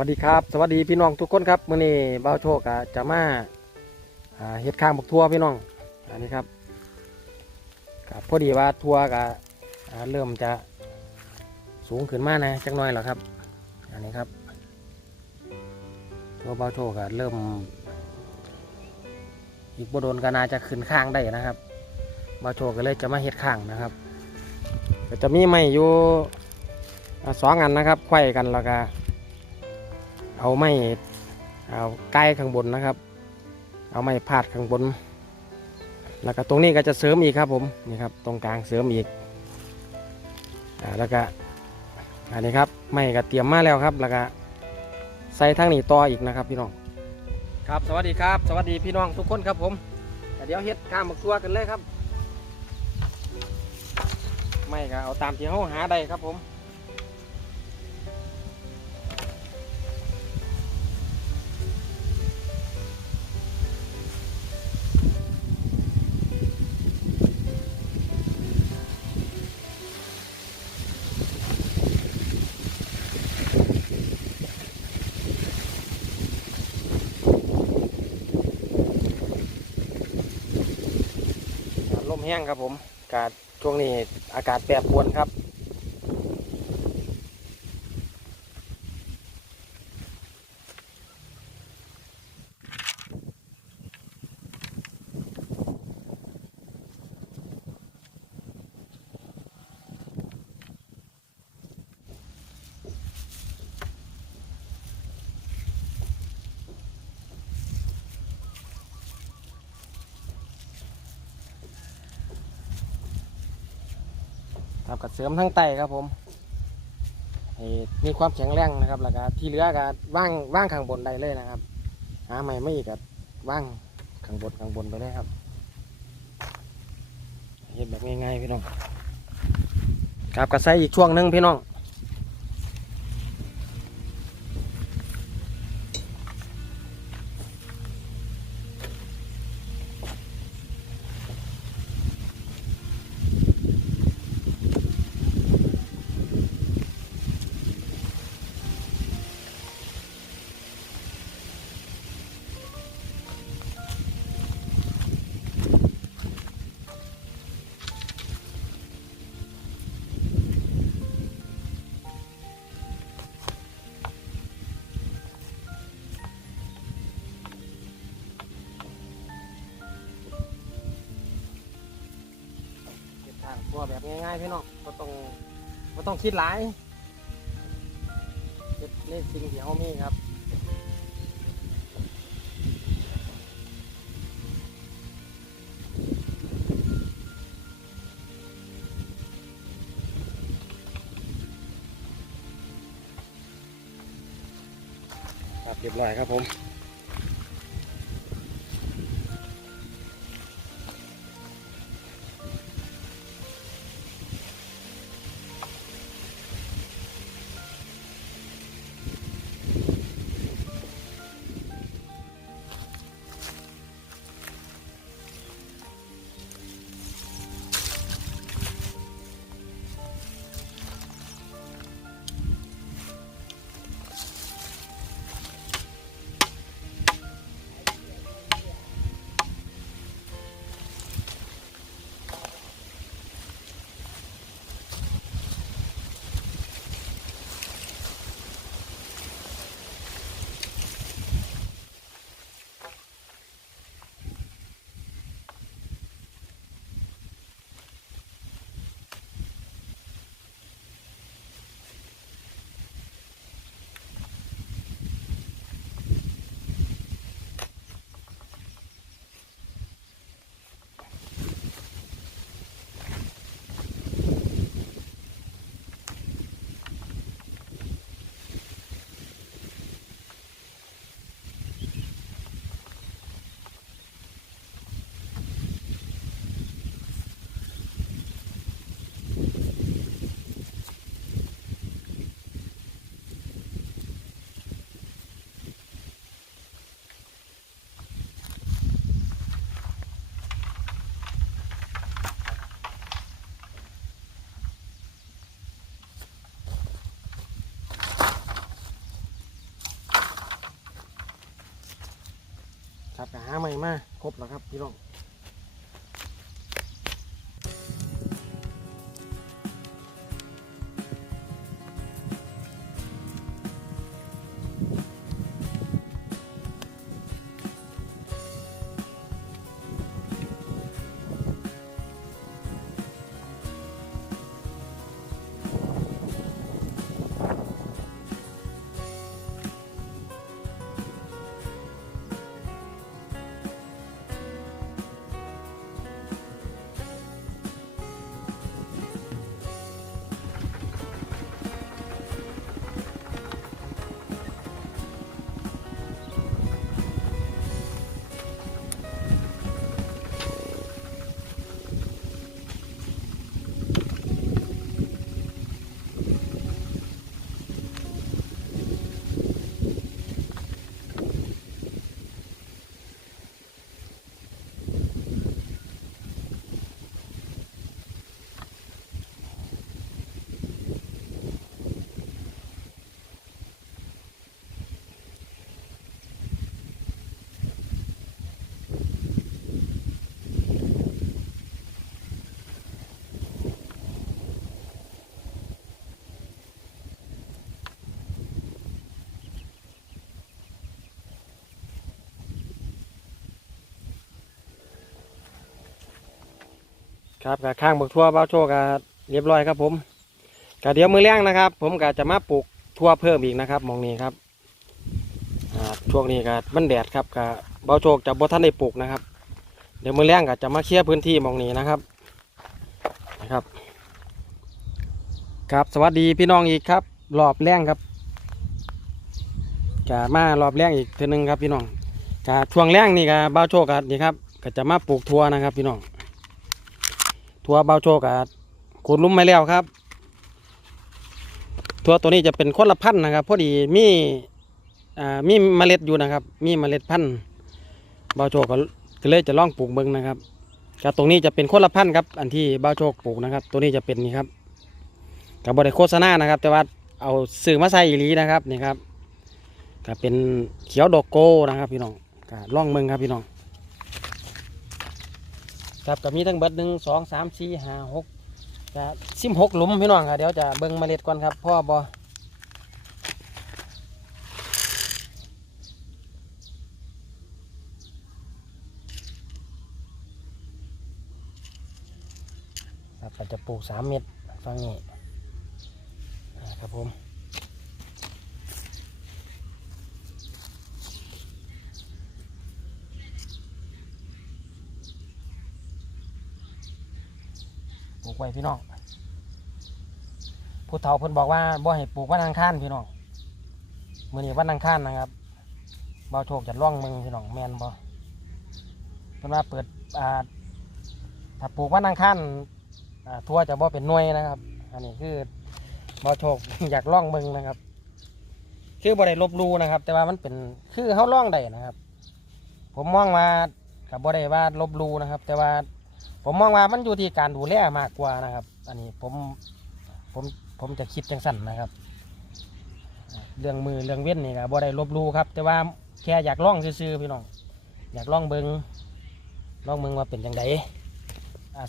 วัสดีครับ สวัสดีพี่น้องทุกคนครับมื้อนี้บ่าวโชคอะจะมาเฮ็ดข้างบกทัวพี่น้องอันนี้ครับครับพอดีว่าทัวก็เริ่มจะสูงขึ้นมากนะจักหน่อยแล้วครับ อันนี้ครับทัวบ่าวโชคก็เริ่ม อีกบโดนก็น่าจะขึ้นข้างได้นะครับบ่าวโชคก็เลยจะมาเฮ็ดข้างนะครับก็จะมีไม้อยู่อ่าสองอันนะครับไขว้กันแล้วก็ เอาไม้เอาใกล้ข้างบนนะครับ เอาไม้พาดข้างบน แล้วก็ตรงนี้ก็จะเสริมอีกครับผมนี่ครับตรงกลางเสริมอีกอ่าแล้วก็อันนี้ครับไม้ก็เตรียมมาแล้วครับ แล้วก็ใส่ทั้งนี้ต่ออีกนะครับพี่น้องครับสวัสดีครับ สวัสดีพี่น้องทุกคนครับผมเดี๋ยวเฮ็ดข้ามบักตัวกันเลยครับ ไม่ก็เอาตามที่เขาหาได้ครับผม แห้งครับผมอากาศช่วงนี้อากาศแปรปรวนครับ ครับกับเสริมทั้งไตครับผมมีความแข็งแรงนะครับแล้วก็ที่เหลือก็ว่างว่างข้างบนได้เลยนะครับ หาใหม่ไม่อีกกับว่างข้างบนข้างบนไปเลยครับเห็นแบบง่ายๆพี่น้องครับก็ใส่อีกช่วงหนึงพี่น้อง ก็บทางตัวแบบง่ายๆพี่น้องก็ต้องก็ต้องคิดหลายเก็บในสิ่งที่เขามีครับครับเรียบร้อยครับผม ครับก็หาใหม่มาครบแล้วครับพี่น้อง ครับกับข้างบักทั่วเบ้าโชกเรียบร้อยครับผมก็เดี๋ยวมือแรงนะครับ ผมก็จะมาปลูกทั่วเพิ่มอีกนะครับมองนี้ครับช่วงนี้ก็มันแดดครับก็เบ้าโชกจะบ่ท่านได้ปลูกนะครับ เดี๋ยวมือแรงก็จะมาเคลียร์พื้นที่มองนี้นะครับนะครับ ครับสวัสดีพี่น้องอีกครับรอบแรงครับกะมารอบแรงอีกทีนึงครับพี่น้องกะช่วงแรงนี่กะเบ้าโชกะนี่ครับก็จะมาปลูกทั่วนะครับ พี่น้อง ทัวเบาโชกอะขุดลุ้มไม่แล้วครับ ทัวตัวนี้จะเป็นคนละพันธุ์นะครับ พอดีมีอ่ามีเมล็ดอยู่นะครับ มีเมล็ดพันธุ์เบาโชกก็เลยจะลองปลูกเบิ้งนะครับกับตรงนี้จะเป็นคนละพันธุ์ครับ อันที่เบาโชกปลูกนะครับ ตัวนี้จะเป็นนี่ครับกับบริโฆษณานะครับ แต่ว่าเอาสื่อมาใส่อีหลีนะครับนี่ครับก็เป็นเขียวดอกโก้นะครับ พี่น้องก็ล่องเมืองครับพี่น้อง ครับก็มีทั้งเบิดหนึ่งสองสามสี่ห้าหกจะสิบหกหลุมพี่น้องครับเดี๋ยวจะเบิ่งเมล็ดก่อนครับพ่อบอครับก็จะปลูกสามเม็ดฟังนี้ครับผม ลูกไว้พี่น้องผู้เฒ่าเพิ่นบอกว่าบ่ให้ปลูกวันอังคารพี่น้องมื้อนี้วันอังคารนะครับบ่าโชคจะล่องมืองพี่น้องแมนบ่เพิ่นว่าเปิดอ่าถ้าปลูกวันอังคารอ่าทั่วจะบ่เป็นหน่วยนะครับ อันนี้คือบ่าโชค อยากล่องมืองนะครับ คือบ่ได้ลบลู่นะครับ แต่ว่ามันเป็นคือเฮาล่องได้นะครับ ผมมองว่ากับบ่ได้ว่าลบลู่นะครับ แต่ว่า ผมมองว่ามันอยู่ที่การดูแลมากกว่านะครับ อันนี้ผมผมผมจะคิดจังสั่นนะครับ เรื่องมือเรื่องเว้นนี่ก็บ่ได้ลบลู่ครับ แต่ว่าแค่อยากล่องซื่อๆพี่น้องอยากล่องเบิงล่องเบิงว่าเป็นจังได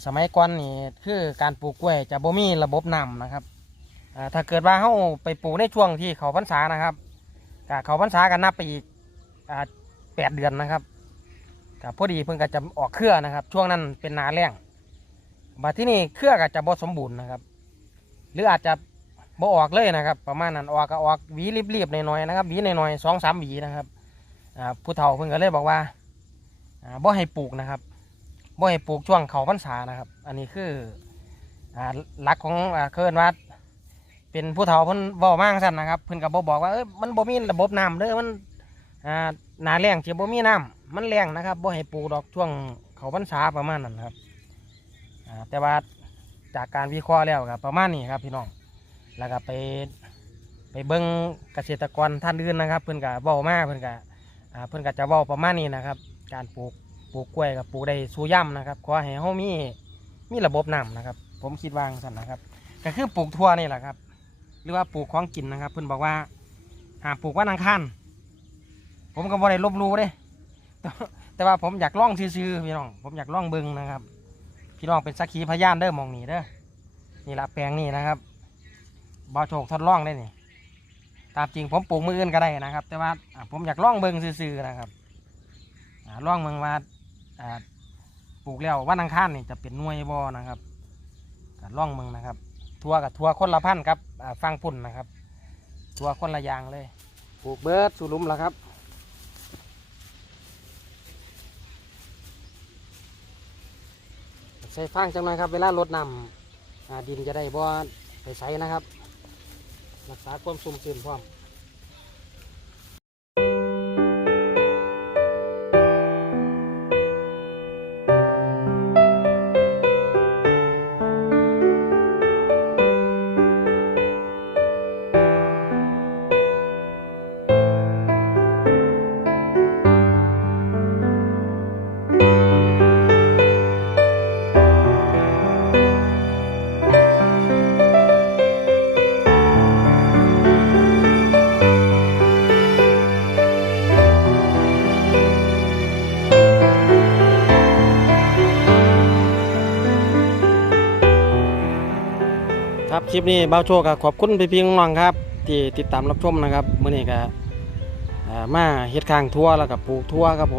สมัยก่อนนี่คือการปลูกกล้วยจะบ่มีระบบน้ำนะครับถ้าเกิดว่าเฮาไปปลูกในช่วงที่เขาพรรษานะครับก็เขาพรรษากันนับไปอีกแปดเดือนนะครับ กับพอดีเพิ่งก็จะออกเครือนะครับ ช่วงนั้นเป็นนาแรงบัดที่นี่เครือก็จะบ่สมบูรณ์นะครับ หรืออาจจะบ่ออกเลยนะครับ ประมาณนั้นออกก็ออกหวีรีบๆหน่อยๆนะครับหวีหน่อยๆสองสามหวีนะครับผู้เฒ่าเพิ่งก็เลยบอกว่าบ่ให้ปลูกนะครับบ่ให้ปลูกช่วงเขาพรรษานะครับ อันนี้คือหลักของอ่าเคินว่าเป็นผู้เฒ่าเพิ่นเว้ามากสั่นนะครับ เพิ่นก็บ่บอกว่าเอ้ยมันบ่มีระบบน้ำเด้อมันอ่า หนาแรงที่บ่มีน้ำมันแรงนะครับบ่ให้ปลูกดอกช่วงเขาพรรษาประมาณนั้นครับแต่ว่าจากการวิเคราะห์แล้วครับประมาณนี้ครับพี่น้องแล้วก็ไปไปเบิ้งเกษตรกรท่านอื่นนะครับ เพิ่นก็เว้ามาเพิ่นก็อ่าเพิ่นก็จะเว้าประมาณนี้นะครับ การปลูกปลูกกล้วยกับปลูกได้สูย่ำนะครับขอให้เฮามีมีระบบน้ำนะครับ ผมคิดว่าสั่นนะครับก็คือปลูกทั่วนี่แหละครับ หรือว่าปลูกของกินนะครับ เพิ่นบอกว่าหาปลูกวันอังคาร ผมก็บ่ได้ลบหลู่เด้แต่แต่ว่าผมอยากล่องซื่อๆพี่น้อง ผมอยากล่องเบิงนะครับ พี่น้องเป็นสักขีพยานเด้อมองนี่เด้อนี่ละแปลงนี่นะครับบ่าวโชคทดล่องได้นี่ตามจริงผมปลูกมืออื่นก็ได้นะครับ แต่ว่าผมอยากล่องเบิงซื่อๆนะครับล่องเบิงว่าปลูกแล้ววันอังคารนี่จะเป็นหน่วยบ่นะครับก็ล่องเบิงนะครับ ทัวกับทัวคนละพันครับฟังพุ่นนะครับ ทัวคนละยางเลย ปลูกเบิร์ดสุลุมแล้วครับ ใส่ฟางจังหน่อยครับ เวลารดน้ำดินจะได้บ่ไปใสนะครับ รักษาความชุ่มชื้นพร้อม คลิปนี้เบาโชคกับขอบคุณพี่พี่น้องๆครับ ที่ติดตามรับชมนะครับเมื่อนี้ก็มาเฮ็ดข้างทั่วแล้วกับปลูกทั่วครับผม